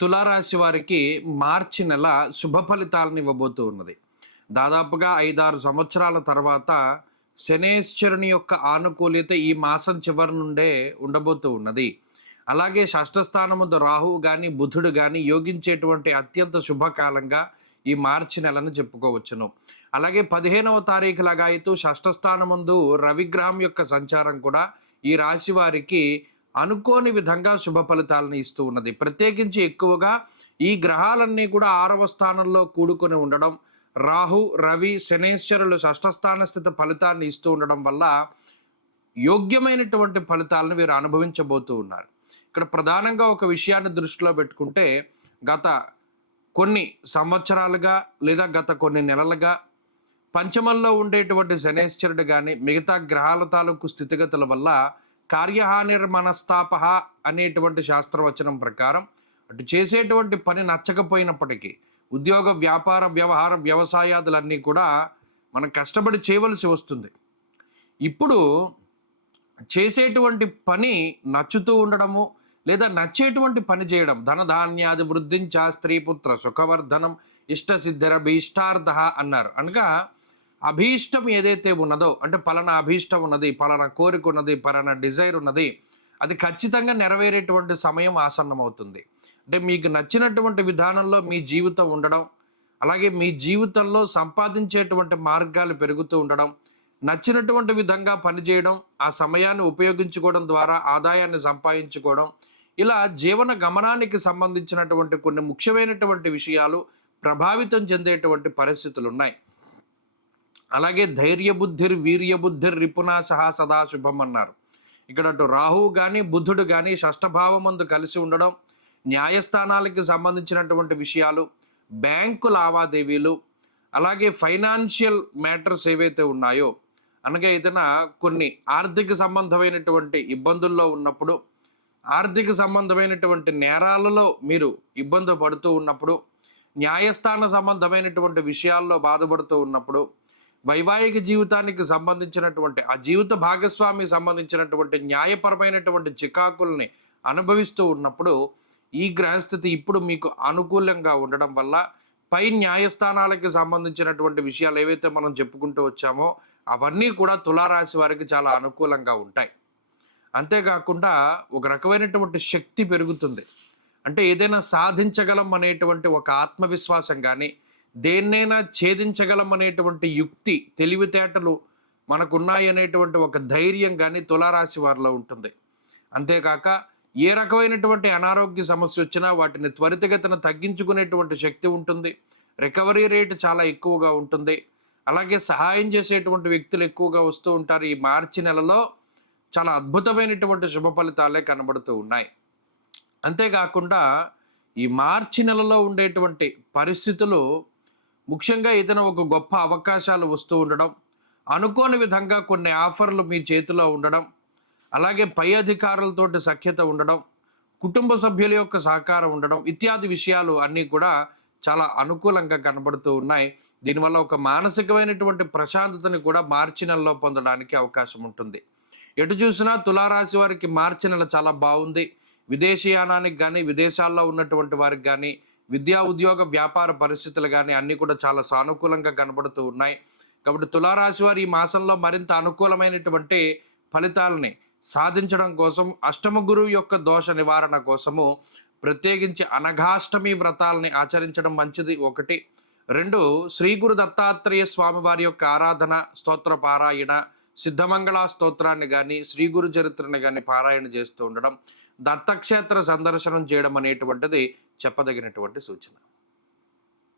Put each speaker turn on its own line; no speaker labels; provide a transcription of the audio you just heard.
తులారాశి వారికి మార్చి నెల శుభ ఫలితాలను ఇవ్వబోతూ ఉన్నది. దాదాపుగా ఐదారు సంవత్సరాల తర్వాత శనేశ్వరుని యొక్క ఆనుకూల్యత ఈ మాసం చివరి నుండే ఉండబోతూ ఉన్నది. అలాగే షష్ఠస్థానముందు రాహువు కానీ బుధుడు కానీ యోగించేటువంటి అత్యంత శుభకాలంగా ఈ మార్చి నెలను చెప్పుకోవచ్చును. అలాగే పదిహేనవ తారీఖు లగాయితూ షష్టస్థానముందు రవిగ్రహం యొక్క సంచారం కూడా ఈ రాశి వారికి అనుకోని విధంగా శుభ ఫలితాలను ఇస్తూ ఉన్నది. ప్రత్యేకించి ఎక్కువగా ఈ గ్రహాలన్నీ కూడా ఆరవ స్థానంలో కూడుకొని ఉండడం రాహు రవి శనేశ్వరులు షష్ఠస్థాన స్థిత ఫలితాన్ని ఇస్తూ ఉండడం వల్ల యోగ్యమైనటువంటి ఫలితాలను వీరు అనుభవించబోతూ ఉన్నారు. ఇక్కడ ప్రధానంగా ఒక విషయాన్ని దృష్టిలో పెట్టుకుంటే గత కొన్ని సంవత్సరాలుగా లేదా గత కొన్ని నెలలుగా పంచమంలో ఉండేటువంటి శనేశ్వరుడు కానీ మిగతా గ్రహాల తాలూకు స్థితిగతుల వల్ల కార్యహానిర్మనస్తాప అనేటువంటి శాస్త్రవచనం ప్రకారం అటు చేసేటువంటి పని నచ్చకపోయినప్పటికీ ఉద్యోగ వ్యాపార వ్యవహార వ్యవసాయాదులన్నీ కూడా మనం కష్టపడి చేయవలసి వస్తుంది. ఇప్పుడు చేసేటువంటి పని నచ్చుతూ ఉండడము లేదా నచ్చేటువంటి పని చేయడం ధనధాన్యాది వృద్ధించ స్త్రీపుత్ర సుఖవర్ధనం ఇష్టసిద్ధిర భీష్టార్థ అన్నారు. అనగా అభీష్టం ఏదైతే ఉన్నదో అంటే పలానా అభీష్టం ఉన్నది పలానా కోరిక ఉన్నది పలానా డిజైర్ ఉన్నది అది ఖచ్చితంగా నెరవేరేటువంటి సమయం ఆసన్నమవుతుంది. అంటే మీకు నచ్చినటువంటి విధానంలో మీ జీవితం ఉండడం అలాగే మీ జీవితంలో సంపాదించేటువంటి మార్గాలు పెరుగుతూ ఉండడం నచ్చినటువంటి విధంగా పనిచేయడం ఆ సమయాన్ని ఉపయోగించుకోవడం ద్వారా ఆదాయాన్ని సంపాదించుకోవడం ఇలా జీవన గమనానికి సంబంధించినటువంటి కొన్ని ముఖ్యమైనటువంటి విషయాలు ప్రభావితం చెందేటువంటి పరిస్థితులు ఉన్నాయి అలాగే ధైర్యబుద్ధిర్ వీర్యబుద్ధిర్ రిపునా సహా సదా శుభం అన్నారు. ఇక్కడ అటు రాహువు కానీ బుద్ధుడు కానీ షష్టభావమందు కలిసి ఉండడం న్యాయస్థానాలకి సంబంధించినటువంటి విషయాలు బ్యాంకు లావాదేవీలు అలాగే ఫైనాన్షియల్ మ్యాటర్స్ ఏవైతే ఉన్నాయో అనగా ఏదైనా కొన్ని ఆర్థిక సంబంధమైనటువంటి ఇబ్బందుల్లో ఉన్నప్పుడు ఆర్థిక సంబంధమైనటువంటి నేరాలలో మీరు ఇబ్బంది పడుతూ ఉన్నప్పుడు న్యాయస్థాన సంబంధమైనటువంటి విషయాల్లో బాధపడుతూ ఉన్నప్పుడు వైవాహిక జీవితానికి సంబంధించినటువంటి ఆ జీవిత భాగస్వామి సంబంధించినటువంటి న్యాయపరమైనటువంటి చికాకుల్ని అనుభవిస్తూ ఉన్నప్పుడు ఈ గ్రహస్థితి ఇప్పుడు మీకు అనుకూలంగా ఉండడం వల్ల పై న్యాయస్థానాలకి సంబంధించినటువంటి విషయాలు ఏవైతే మనం చెప్పుకుంటూ వచ్చామో అవన్నీ కూడా తులారాశి వారికి చాలా అనుకూలంగా ఉంటాయి. అంతేకాకుండా ఒక రకమైనటువంటి శక్తి పెరుగుతుంది. అంటే ఏదైనా సాధించగలం అనేటువంటి ఒక ఆత్మవిశ్వాసం కానీ దేన్నైనా ఛేదించగలం అనేటువంటి యుక్తి తెలివితేటలు మనకున్నాయి అనేటువంటి ఒక ధైర్యం కానీ తులారాశి వారిలో ఉంటుంది. అంతేకాక ఏ రకమైనటువంటి అనారోగ్య సమస్య వచ్చినా వాటిని త్వరితగతిన తగ్గించుకునేటువంటి శక్తి ఉంటుంది. రికవరీ రేట్ చాలా ఎక్కువగా ఉంటుంది. అలాగే సహాయం చేసేటువంటి వ్యక్తులు ఎక్కువగా వస్తూ ఉంటారు. ఈ మార్చి నెలలో చాలా అద్భుతమైనటువంటి శుభ ఫలితాలే కనబడుతూ ఉన్నాయి. అంతేకాకుండా ఈ మార్చి నెలలో ఉండేటువంటి పరిస్థితులు ముఖ్యంగా ఇతను ఒక గొప్ప అవకాశాలు వస్తూ ఉండడం అనుకోని విధంగా కొన్ని ఆఫర్లు మీ చేతిలో ఉండడం అలాగే పై అధికారులతోటి సఖ్యత ఉండడం కుటుంబ సభ్యుల యొక్క సహకారం ఉండడం ఇత్యాది విషయాలు అన్నీ కూడా చాలా అనుకూలంగా కనబడుతూ ఉన్నాయి. దీనివల్ల ఒక మానసికమైనటువంటి ప్రశాంతతని కూడా మార్చి నెలలో పొందడానికి అవకాశం ఉంటుంది. ఎటు చూసినా తులారాశి వారికి మార్చి నెల చాలా బాగుంది. విదేశీయానానికి కానీ విదేశాల్లో ఉన్నటువంటి వారికి కానీ విద్యా ఉద్యోగ వ్యాపార పరిస్థితులు కానీ అన్నీ కూడా చాలా సానుకూలంగా కనబడుతూ ఉన్నాయి. కాబట్టి తులారాశి వారు ఈ మాసంలో మరింత అనుకూలమైనటువంటి ఫలితాలని సాధించడం కోసం అష్టమ గురువు యొక్క దోష నివారణ కోసము ప్రత్యేకించి అనఘాష్టమి వ్రతాలని ఆచరించడం మంచిది ఒకటి. రెండు శ్రీ గురు దత్తాత్రేయ స్వామి వారి యొక్క ఆరాధన స్తోత్ర పారాయణ సిద్ధమంగళ స్తోత్రాన్ని కానీ శ్రీ గురు చరిత్రని కానీ పారాయణ చేస్తూ ఉండడం. దత్తక్షేత్ర సందర్శనం చేయడం అనేటువంటిది చెప్పదగినటువంటి సూచన.